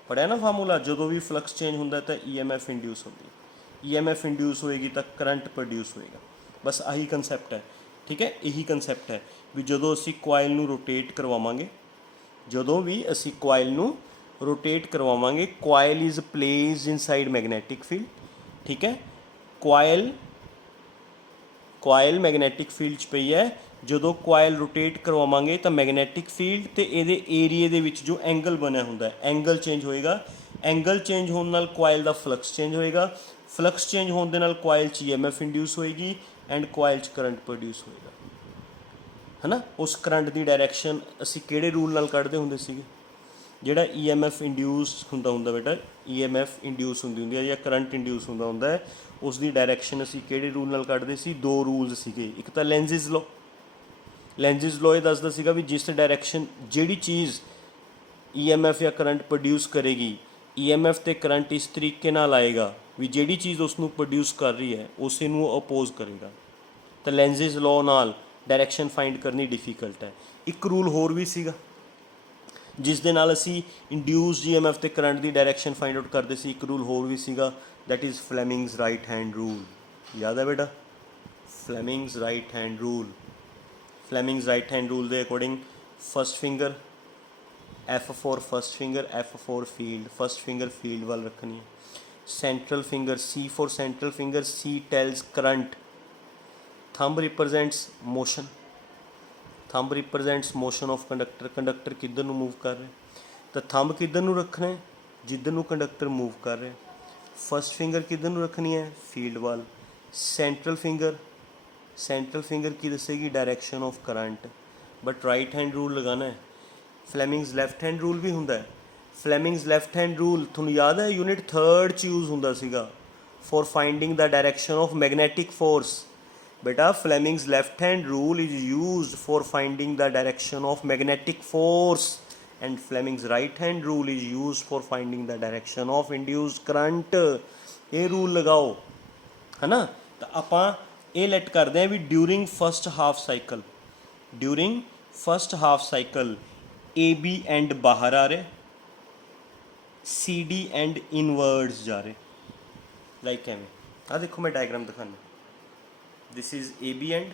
पढ़िया ना फार्मूला ਜਦੋਂ भी फ्लक्स चेंज ਹੁੰਦਾ ਤਾਂ EMF इंड्यूस होगी EMF इंड्यूस होएगी तो करंट प्रोड्यूस होएगा बस आही कंसैप्ट है ठीक है यही कंसैप्ट है भी ਜਦੋਂ ਅਸੀਂ ਕੋਇਲ ਨੂੰ ਰੋਟੇਟ ਕਰਵਾਵਾਂਗੇ ਜਦੋਂ ਵੀ ਅਸੀਂ ਕੋਇਲ ਨੂੰ ਰੋਟੇਟ ਕਰਵਾਵਾਂਗੇ coil is placed inside magnetic field ਠੀਕ ਹੈ ਕੋਇਲ ਮੈਗਨੈਟਿਕ ਫੀਲਡ 'ਚ ਪਈ ਹੈ ਜਦੋਂ ਕੋਇਲ ਰੋਟੇਟ ਕਰਵਾਵਾਂਗੇ ਤਾਂ ਮੈਗਨੈਟਿਕ ਫੀਲਡ ਤੇ ਇਹਦੇ ਏਰੀਏ ਦੇ ਵਿੱਚ ਜੋ ਐਂਗਲ ਬਣਿਆ ਹੁੰਦਾ ਹੈ ਐਂਗਲ ਚੇਂਜ ਹੋਏਗਾ ਐਂਗਲ ਚੇਂਜ ਹੋਣ ਨਾਲ ਕੋਇਲ ਦਾ ਫਲਕਸ ਚੇਂਜ ਹੋਏਗਾ ਫਲਕਸ ਚੇਂਜ ਹੋਣ ਦੇ ਨਾਲ ਕੋਇਲ 'ਚ EMF ਇੰਡਿਊਸ ਹੋਏਗੀ ਐਂਡ ਕੋਇਲ 'ਚ ਕਰੰਟ ਪ੍ਰੋਡਿਊਸ ਹੋਏਗਾ है ना उस करंट की डायरैक्शन असी किहड़े रूल नाल कढ़दे हुंदे सीगे जिहड़ा EMF इंड्यूस हुंदा बेटा EMF इंड्यूस हुंदी है या करंट इंड्यूस हुंदा है उसकी डायरैक्शन असी किहड़े रूल नाल कढ़दे सी दो रूल्स सीगे एक तो लेंजिज लॉ ये दसदा सीगा भी जिस डायरैक्शन जिहड़ी चीज़ EMF या करंट प्रोड्यूस करेगी EMF ते करंट इस तरीके नाल आएगा भी जिहड़ी चीज़ उसनूं प्रोड्यूस कर रही है उसे नूं अपोज करेगा तो लेंजिज लॉ नाल डायरैक्शन फाइंड करनी डिफिकल्ट है एक रूल होर भी सीगा जिस दे नाल असी इंड्यूस्ड EMF ते करंट की डायरैक्शन फाइंड आउट करते सी एक रूल होर भी सीगा that is Fleming's right hand rule याद है बेटा फ्लेमिंग्स राइट हैंड रूल के according first finger F4 first finger F4 first finger field वाल रखनी है central finger C for central finger C tells current thumb represents motion of conductor किधर नूं move कर रहे तो थंब किधर नूं रखना है जिधर नूं कंडक्टर मूव कर रहे फस्ट फिंगर किधर नूं रखनी है फील्ड वाल सेंट्रल फिंगर की दसेगी direction of current but right hand rule लगाना है फ्लेमिंग्स लैफ्ट हैंड रूल भी हुंदा है फ्लेमिंग्स लैफ्ट हैंड रूल तुहानूं याद है यूनिट 3rd च यूज़ हुंदा सीगा for finding the direction of magnetic force बेटा Fleming's left hand rule is used for finding the direction of magnetic force and Fleming's right hand rule is used for finding the direction of induced current ये rule लगाओ है ना तो आपां ये light करते हैं भी during first half cycle AB and बाहर आ रहे CD एंड इनवर्ड्स जा रहे लाइक एवें आ देखो मैं डायग्राम दिखाना this is AB end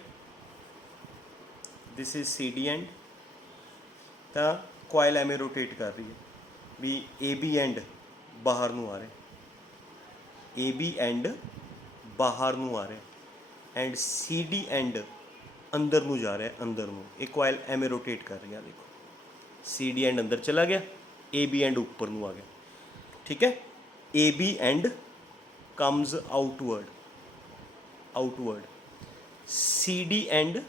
this is CD and तो कोयल एवें रोटेट कर रही है भी AB एंड बाहर नूं आ रहे AB एंड बाहर नूं आ रहे एंड CD एंड अंदर नूं जा रहा है अंदर नूं एक कोयल एवें रोटेट कर रही है देखो CD एंड अंदर चला गया AB एंड ऊपर नूं आ गया ठीक है AB and comes outward CD and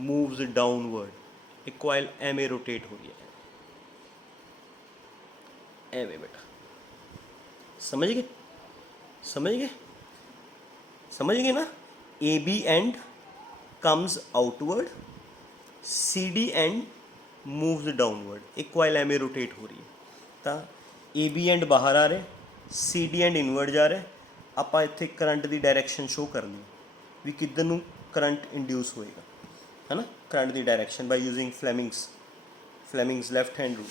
moves downward एक कोयल एवें रोटेट हो रही है एवें बेटा समझ गए ना AB and comes outward CD and moves downward एक कोयल एवें रोटेट हो रही है तो AB एंड बाहर आ रहे CD एंड इनवर्ड जा रहे आपां इत्थे करंट की डायरैक्शन शो कर ली भी किधर नूं करंट इंड्यूस होएगा है ना करंट की direction by using Fleming's left hand rule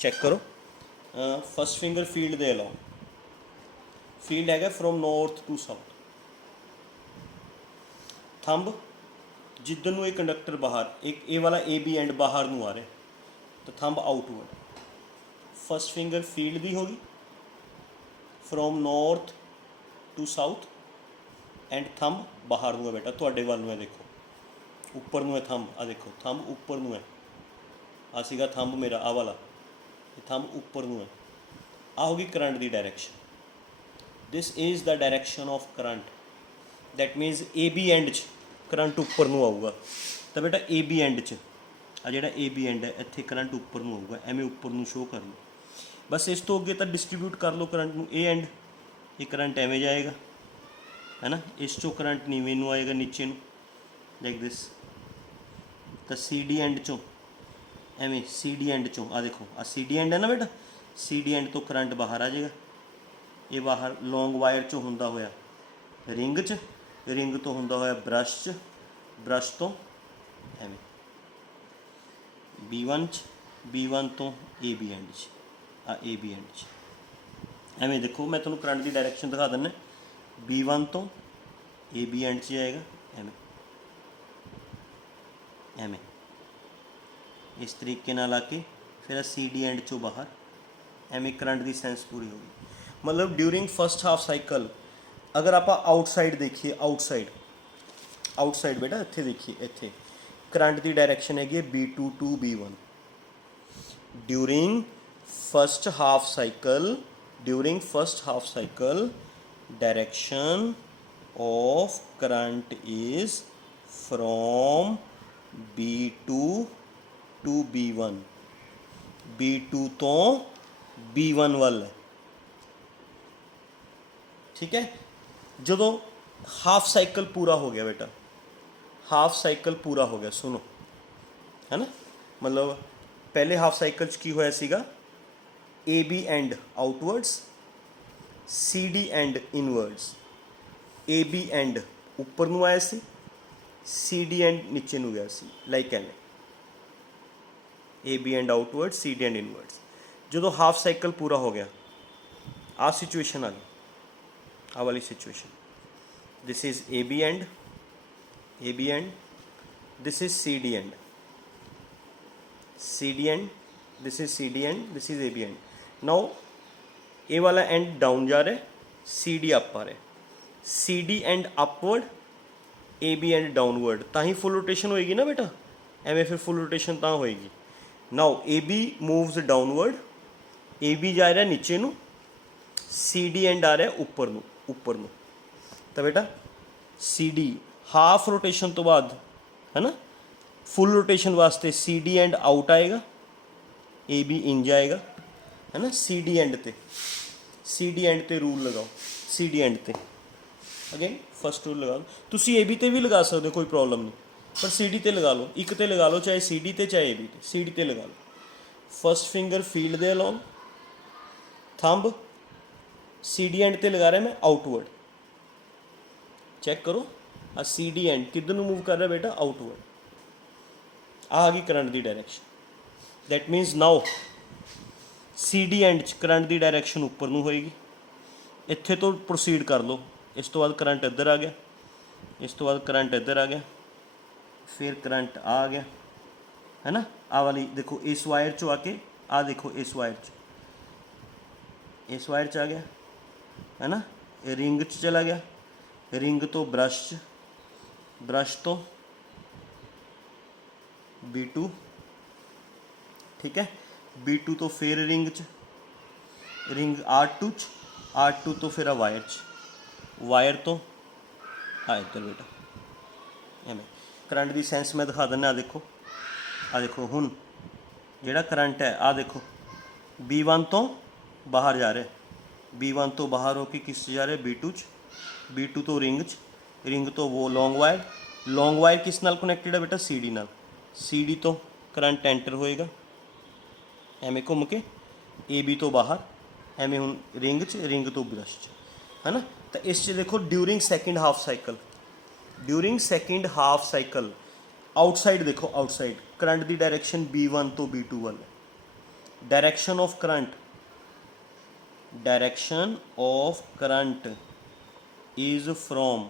check करो फस्ट फिंगर फील्ड दे लो फील्ड है from north to south thumb जिधर नूं कंडक्टर बाहर एक ए वाला AB एंड बाहर नूं आ रहे तो thumb outward first finger field दी होगी from north to south and thumb बाहर नूं है बेटा तुहाडे वाल नूं है देखो ऊपर नूं है थंब आ देखो थंब ऊपर नूं है आ सीगा थंब मेरा आ वाला थंब ऊपर नूं है आ होगी करंट की direction this is the direction of current that मीनस AB and च करंट ऊपर नूं आऊगा तो बेटा AB एंड च आ जिहड़ा AB एंड है इत्थे करंट ऊपर नूं आऊगा एवें ऊपर नूं शो कर लो बस इस तो अगे तो डिस्ट्रीब्यूट कर लो करंट नूं A एंड ये करंट एवें जाएगा है ना इस चो करंट नीवें नूं आएगा नीचे नूं लाइक दिस तो CD एंड चों एवें CD एंड चों आ देखो आ CD एंड है ना बेटा CD एंड तो करंट बाहर आ जाएगा ये बाहर लॉन्ग वायर चों हुंदा होया रिंग तो हुंदा होया ब्रश च ब्रश तो एवें B1 च, B1 तो AB एंड च, आ AB एंड च एवें देखो मैं तुहानूं करंट की डायरैक्शन दिखा दिंदा B1 तो AB एंड च आएगा एवें एवें इस तरीके नाल आके फिर CD एंड चों बाहर एवें करंट की सेंस पूरी हो गई। मतलब ड्यूरिंग फस्ट हाफ साइकिल अगर आप आउटसाइड देखिए आउटसाइड बेटा इत्थे देखिए इत्थे करंट की डायरैक्शन हैगी है B2 to B1 during first half cycle direction of current is from B2 to B1 B2 तो B1 वाल है। ठीक है, जो हाफ साइकिल पूरा हो गया बेटा, हाफ साइकिल पूरा हो गया, सुनो है ना, मतलब पहले हाफ साइकिल की होया सीगा AB end outwards, CD end inwards, AB end उपर नूं आया सी, CD एंड नीचे नूं गया सी, लाइक एवें AB end outwards, CD end inwards. जो हाफ साइकिल पूरा हो गया आ सिचुएशन आ गई, आ वाली situation, this is AB end this is CD end this is CD end this is AB end. Now A वाला एंड डाउन जा रहा है, CD अप आ रहा है, CD and upward, AB and downward, ता ही फुल रोटेशन होएगी ना बेटा, एवें फिर फुल रोटेशन ता होएगी। Now AB moves downward, AB जा रहा है नीचे नूं, CD एंड आ रहा है उपर नूं, तो बेटा CD हाफ रोटेशन तो बाद है ना, फुल रोटेशन वास्ते CD एंड आउट आएगा, AB इन जाएगा है ना, CD एंड ते रूल लगाओ, CD एंड ते अगेन फस्ट रूल लगा लो, तुसी AB ते भी लगा सकते हो, कोई प्रॉब्लम नहीं, पर CD ते लगा लो, एक ते लगा लो, चाहे CD ते चाहे AB ते, CD ते लगा लो। फस्ट फिंगर फील्ड दे अलोंग, थंब CD एंड ते लगा रहा है मैं आउटवर्ड, चेक करो आ CD एंड किधर मूव कर रहा है बेटा, आउटवर्ड, आ गई करंट की direction, that means now CD end current की डायरैक्शन उपर नूं होएगी, इत्थे तो प्रोसीड कर लो, इस तो बाद करंट इधर आ गया, इस तो बाद करंट इधर आ गया, फिर करंट आ गया है ना, आ वाली देखो इस वायर चो आके आ देखो इस वायर च आ गया है ना, रिंग च चला गया, रिंग तो ब्रश तो B2, ठीक है, B2 तो फिर रिंग R2 तो फिर वायर तो आ इधर बेटा एवें। करंट की सेंस मैं दिखा दिना, आ देखो हुण जिहड़ा करंट है आ देखो B1 तो बाहर जा रहा है, B1 तो बाहर होकर किस जा रहा है, B2 तो रिंग तो वो लॉन्ग वायर किस नाल कनैक्टेड है बेटा, CD नाल, CD तो करंट एंटर होएगा एवें घूम के, AB तो बाहर एवें हुण रिंग तो ब्रश है ना। तो इस देखो during second half cycle outside देखो, आउटसाइड करंट की डायरैक्शन B1 तो B2 वाल, direction of current is from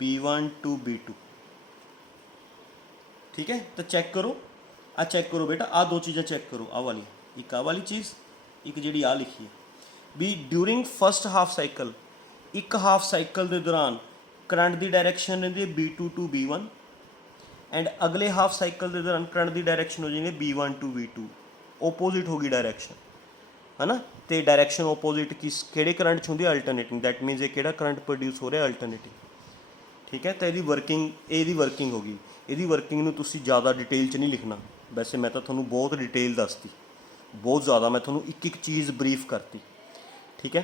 B1 to B2, ठीक है। तो चेक करो बेटा, आ दो चीज़ें चेक करो, आ वाली एक आ वाली चीज़, एक जी आ लिखी है भी ड्यूरिंग फस्ट हाफ साइकिल, एक हाफ साइकिल के दौरान करंट की डायरैक्शन रही है B2 टू B1 एंड अगले हाफ साइकिल के दौरान करंट की डायरैक्शन हो जाएगी B1 टू B2, ओपोजिट होगी डायरैक्शन है ना। तो डायरैक्शन ओपोजिट किहड़े करंट च होंदी, अल्टरनेटिंग, दैट मीनस ये किहड़ा करंट प्रोड्यूस हो रहा है, अल्टरनेटिंग, ठीक है। तो यदी वर्किंग होगी, यदी वर्किंग नूं तुसीं ज़्यादा डिटेल च नहीं लिखना, वैसे मैं तो तुहानूं बहुत डिटेल दसती, बहुत ज़्यादा मैं तुहानूं एक चीज़ ब्रीफ करती, ठीक है।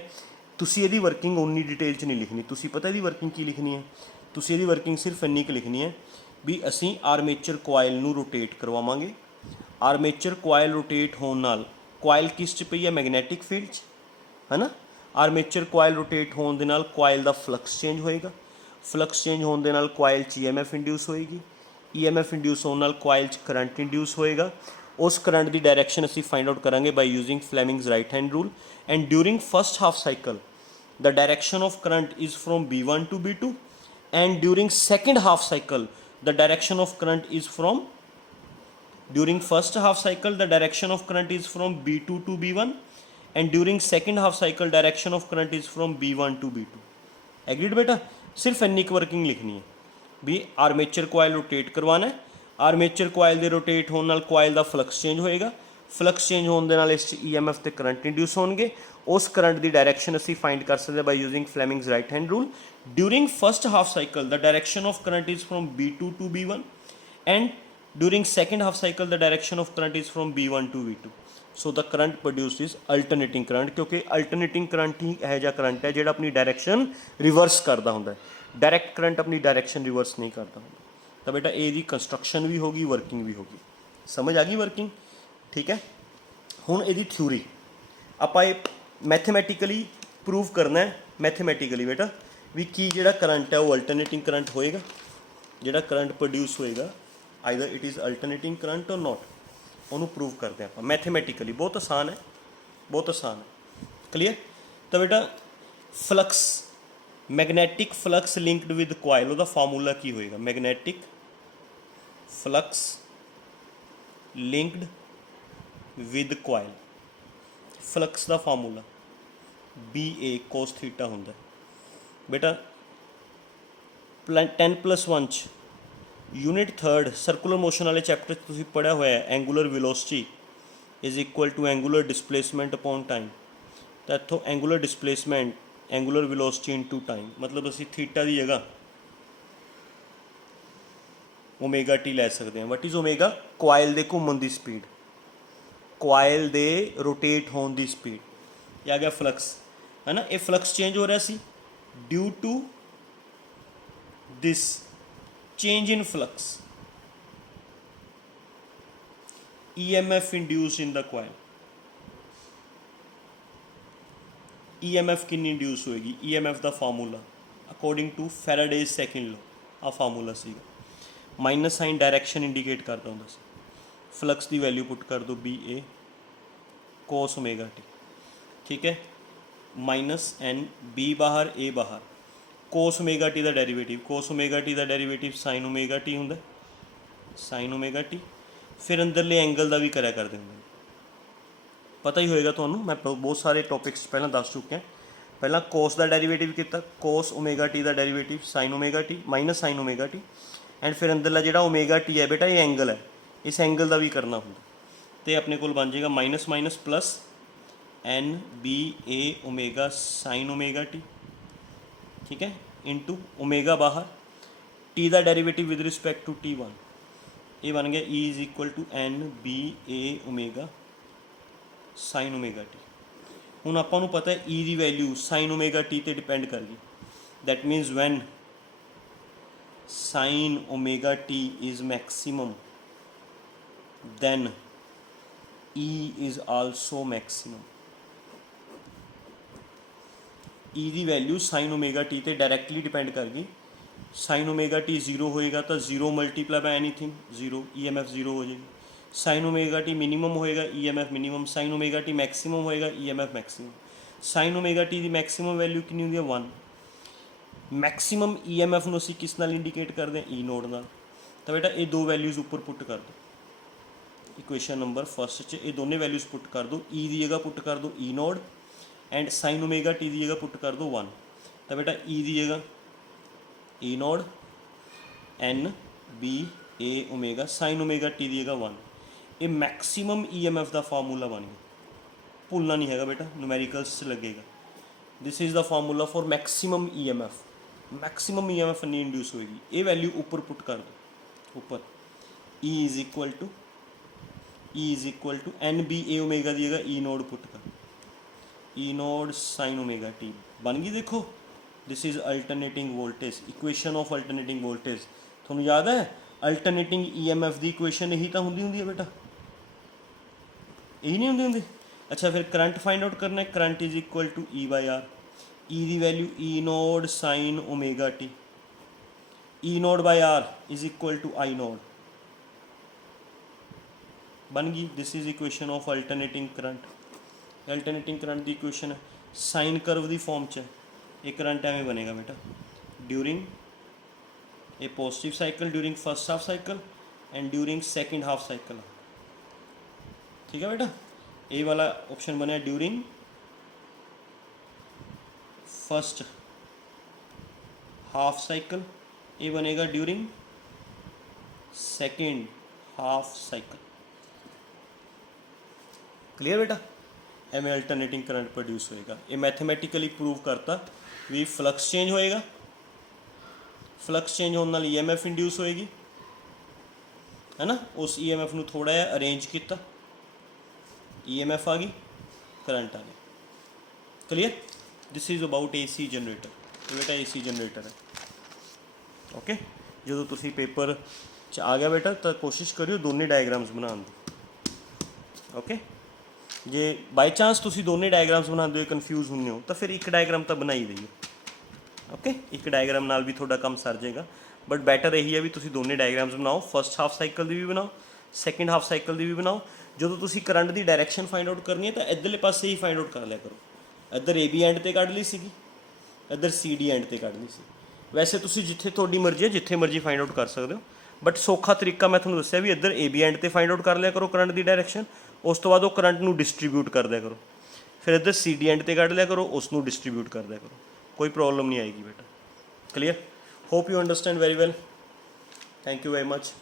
तुसीं यदी वर्किंग उन्नी डिटेल च नहीं लिखनी, तुसीं पता यदी वर्किंग की लिखनी है, तुसीं यदी वर्किंग सिर्फ इन्नी क लिखनी है भी असीं आर्मेचर कोयल नूं रोटेट करवावांगे, आर्मेचर कोयल रोटेट होण नाल कोयल किस च पई है, मैगनैटिक फील्ड च है ना, आर्मेचर कोयल रोटेट होने दे नाल कोयल दा फ्लक्स चेंज होएगा, ਫਲਕਸ ਚੇਂਜ ਹੋਣ ਦੇ ਨਾਲ ਕੋਇਲ 'ਚ EMF ਇੰਡਿਊਸ ਹੋਏਗੀ, EMF ਇੰਡਿਊਸ ਹੋਣ ਨਾਲ ਕੋਇਲ 'ਚ ਕਰੰਟ ਇੰਡਿਊਸ ਹੋਏਗਾ। ਉਸ ਕਰੰਟ ਦੀ ਡਾਇਰੈਕਸ਼ਨ ਅਸੀਂ ਫਾਈਂਡ ਆਊਟ ਕਰਾਂਗੇ by using Fleming's right hand rule. And during first half cycle the direction of current is from B1 to B2, and during second half cycle the direction of current is from, during first half cycle the direction of current is from B2 to B1, and during second half cycle direction of current is from B1 to B2। Agreed बेटा? सिर्फ इन्नी working लिखनी है भी armature कोयल rotate करवाना है, armature कोयल के rotate होने नाल कोयल का फ्लक्स चेंज होएगा, फ्लक्स चेंज होने दे नाल इस EMF ते करंट इंड्यूस होणगे। उस करंट की डायरैक्शन असी फाइंड कर सकते by using Fleming's right hand rule. During first half cycle the direction of current is from B2 to B1, and during second half cycle the direction of current is from B1 to B2। So the current produce is alternating current, क्योंकि alternating current ही यह जिहा current है जिहड़ा अपनी direction reverse करता हुंदा है। Direct current अपनी डायरैक्शन रिवर्स नहीं करता हुंदा। तो बेटा ये कंस्ट्रक्शन भी होगी, वर्किंग भी होगी। समझ आ गई वर्किंग? ठीक है। हुण इहदी थ्योरी आपां मैथेमैटिकली प्रूव करना है। मैथेमैटिकली बेटा भी की जिहड़ा करंट है वो अल्टरनेटिंग करंट होएगा, जिहड़ा करंट प्रोड्यूस होएगा either it is alternating current और नॉट, उन्होंने प्रूव करते हैं आप मैथेमैटिकली। बहुत आसान है, बहुत आसान है। क्लीयर? तो बेटा flux, magnetic flux linked with coil, उसका फार्मूला की होएगा? Magnetic flux linked with coil, flux का फार्मूला BA cos थीटा होंदा बेटा 10+1 यूनिट थर्ड सर्कुलर मोशन वाले चैप्टर तुसीं पढ़िया होया है, angular velocity is equal to angular displacement upon time. तो इत्थों angular displacement angular velocity into time, मतलब असीं थीटा की जगह ओमेगा टी लै सकते हैं। What is omega? कोयल दे घूमन की स्पीड, कोयल दे रोटेट होने की स्पीड। ये आ गया फ्लक्स, है ना? ये फ्लक्स चेंज हो रहा सी due to this change in flux, EMF induced in the coil। EMF कितनी इंड्यूस होएगी? EMF का formula according to Faraday's second law, आ फार्मूला सीगा। माइनस साइन डायरैक्शन इंडिकेट करता हूँ सी। फ्लक्स की वैल्यू पुट कर दो BA cos ओमेगा टी, ठीक है। माइनस N, B बाहर A बाहर, कोस ओमेगा टी का डेरीवेटिव, कोस ओमेगा टी का डेरीवेटिव साइन ओमेगा टी होंदा, साइन ओमेगा टी। फिर अंदरले एंगल का भी करा करते होंगे, पता ही होएगा तुहानू। मैं बहुत सारे टॉपिक्स पहला दस चुके हैं। पहला कोस का डेरीवेटिव किया, कोस ओमेगा टी का derivative sine omega T minus sign omega T, and फिर अंदरला जिहड़ा ओमेगा टी है बेटा ये एंगल है, इस एंगल का भी करना होंगे। तो अपने को बन जाएगा minus minus plus NBA omega sine omega t, ठीक है, इंटू ओमेगा बाहर टी का derivative with respect to T1, ये बन गया E is equal to NBA omega sine omega t. हुण आपां नूं पता है E की वैल्यू साइन ओमेगा टी ते डिपेंड कर गई। That means when sine omega t is maximum then E is also maximum। E की वैल्यू साइन ओमेगा टी ते डायरैक्टली डिपेंड कर गई। साइन ओमेगा टी जीरो होएगा तो zero multiply by anything zero, EMF zero हो जाएगी। साइन ओमेगा टी मिनिमम होएगा, EMF minimum. Sign omega T maximum होएगा, EMF maximum. Sign omega T की मैक्सिमम वैल्यू कितनी होंदी है? 1। मैक्सिमम EMF नूं असीं किस नाल इंडिकेट करते हैं? E नोड नाल। तो बेटा ये दो वैल्यूज़ उपर पुट कर दो इक्वेशन नंबर फर्स्ट च, ये दोनों वैल्यूज़ पुट कर दो। E की जगह पुट कर दो E node, and sign omega T की जगह पुट कर दो 1। तो बेटा E की जगह E node NBA omega, sine omega T की जगह 1। ये मैक्सिमम EMF का फार्मूला बन गया, भूलना नहीं है बेटा, न्यूमेरिकल्स से लगेगा। This is the formula for maximum EMF। Maximum EMF नहीं इंड्यूस होएगी, ये वैल्यू ऊपर पुट कर दो ऊपर। E is equal to NBA omega की जगह E नोड पुट कर, E naught sine omega t बन गई। देखो this is alternating voltage, equation of alternating voltage. थोड़ा याद है अल्टरनेटिंग EMF की इक्वेशन यही तो होंगी है बेटा, यही नहीं होंगी। अच्छा फिर करंट फाइंड आउट करना है, current is equal to E/R। E की value E naught sine omega t, E naught by R is equal to I naught बन गई। This is equation of alternating current. Alternating current की equation है sine curve की form च एक current एवं बनेगा बेटा during a positive cycle during first half cycle and during second half cycle. ठीक है बेटा, ए वाला ऑप्शन बने ड्यूरिंग फर्स्ट हाफ साइकिल, ये बनेगा during second half cycle. Clear बेटा, एम अल्टरनेटिंग करंट प्रोड्यूस होएगा। ये मैथमेटिकली प्रूव करता भी फ्लक्स चेंज होएगा, फ्लक्स चेंज होने नाल ईएमएफ इंड्यूस होएगी है ना। उस ईएमएफ नू थोड़ा जिहा अरेंज किया, ईएमएफ आ गई, करंट आ गया। Clear, this is about AC generator. ये बेटा एसी जनरेटर है। ओके, जो तुसी पेपर च आ गया बेटा तो कोशिश करियो दोनों डायग्राम्स बनाने की। ओके, जे बाई चांस तुसी दोनों डायग्राम्स बनाते हो कन्फ्यूज़ होंगे हो तो फिर एक डायग्राम तो बना ही दईओ। ओके, एक डायग्राम नाल भी थोड़ा काम सर जाएगा, बट बैटर यही है भी तुसी दोनों डायग्राम्स बनाओ, फर्स्ट हाफ साइकिल की भी बनाओ, सैकेंड हाफ साइकिल की भी बनाओ। जो तुसी करंट की डायरैक्शन फाइंड आउट करनी है तो इधरले पासे ही फाइंड आउट कर लिया करो। इधर ए बी एंड ते कढ़ ली सीगी, इधर सी डी एंड ते कढ़ ली सी। वैसे तुसी जिथे तुहाडी मर्जी है जिथे मर्जी फाइंड आउट कर सकते हो, बट सौखा तरीका मैं तुहानूं दस्सिया भी इधर ए बी एंड ते फाइंड आउट कर लिया करो करंट की डायरैक्शन, उस तो बाद वो करंट नूं डिस्ट्रीब्यूट कर दिया करो, फिर इधर सी डी एंड ते कढ़ लिया करो, उसनूं डिस्ट्रीब्यूट कर दिया करो, कोई प्रॉब्लम नहीं आएगी बेटा। Clear, hope you understand very well, thank you very much.